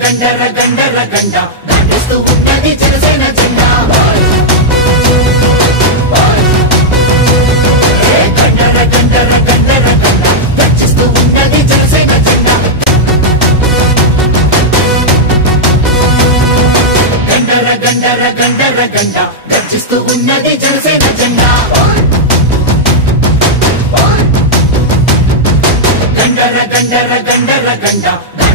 గండర గండర గండ గండిస్తూ ఉన్నది జనసేన జెండా గండర గండర గండర గండ గర్జిస్తూ ఉన్నది జనసేన జెండా గండర గండర గండర గండ గర్జిస్తూ ఉన్నది జనసేన జెండా గండర గండర గండర గండ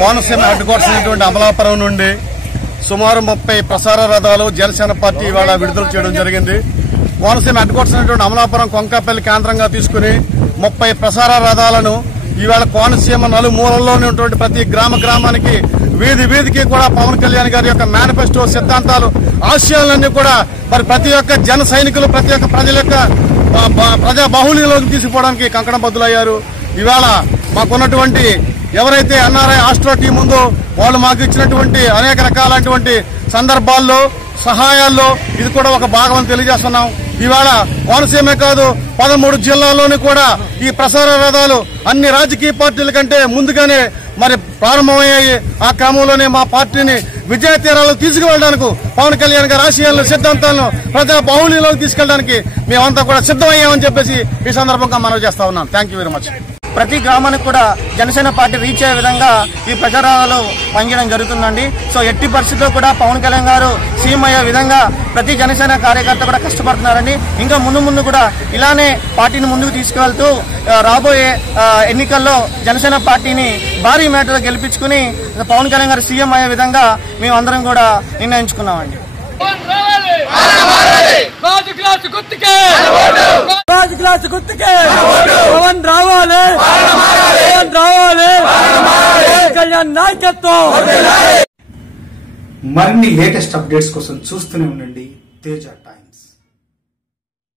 కోనసీమ హెడ్ క్వార్టర్స్ అయినటువంటి అమలాపురం నుండి సుమారు ముప్పై ప్రసార రథాలు జనసేన పార్టీ ఇవాళ విడుదల చేయడం జరిగింది. కోనసీమ హెడ్ క్వార్టర్స్ అయినటువంటి అమలాపురం కొంకాపల్లి కేంద్రంగా తీసుకుని ముప్పై ప్రసార రథాలను ఇవాళ కోనసీమ నలుమూలల్లో ఉన్నటువంటి ప్రతి గ్రామ గ్రామానికి వీధి వీధికి కూడా పవన్ కళ్యాణ్ గారి యొక్క మేనిఫెస్టో సిద్ధాంతాలు ఆశయాలన్నీ కూడా మరి ప్రతి ఒక్క జన సైనికులు ప్రతి ఒక్క ప్రజల యొక్క ప్రజా బాహుళ్యంలోకి తీసుకుపోవడానికి కంకణం బద్దులయ్యారు ఇవాళ మాకున్నటువంటి ఎవరైతే ఎన్ఆర్ఐ ఆస్ట్రో టీం ఉందో వాళ్ళు మాకు ఇచ్చినటువంటి అనేక రకాలైనటువంటి సందర్భాల్లో సహాయాల్లో ఇది కూడా ఒక భాగం అని తెలియజేస్తున్నాం. ఇవాళ కోనసీమే కాదు పదమూడు జిల్లాల్లోని కూడా ఈ ప్రసార రథాలు అన్ని రాజకీయ పార్టీల కంటే ముందుగానే మరి ప్రారంభమయ్యాయి. ఆ క్రమంలోనే మా పార్టీని విజయ తీరాలకు తీసుకువెళ్ళడానికి పవన్ కళ్యాణ్ గారి ఆశయాలను సిద్ధాంతాలను ప్రజా బాహుళ్యంలోకి తీసుకెళ్ళడానికి మేమంతా కూడా సిద్ధమయ్యామని చెప్పేసి ఈ సందర్భంగా మనవి చేస్తా ఉన్నాం. థ్యాంక్ వెరీ మచ్ ప్రతి గ్రామానికి కూడా జనసేన పార్టీ రీచ్ అయ్యే విధంగా ఈ ప్రచారాలు పనిచేయడం జరుగుతుందండి. సో ఎట్టి పరిస్థితుల్లో కూడా పవన్ కళ్యాణ్ గారు సీఎం అయ్యే విధంగా ప్రతి జనసేన కార్యకర్త కూడా కష్టపడుతున్నారండి. ఇంకా ముందు ముందు కూడా ఇలానే పార్టీని ముందుకు తీసుకువెళ్తూ రాబోయే ఎన్నికల్లో జనసేన పార్టీని భారీ మేటలో గెలిపించుకుని పవన్ కళ్యాణ్ గారు సీఎం అయ్యే విధంగా మేమందరం కూడా నిర్ణయించుకున్నామండి. నాయకత్వం! మరిన్ని లేటెస్ట్ అప్డేట్స్ కోసం చూస్తూనే ఉండండి. తేజ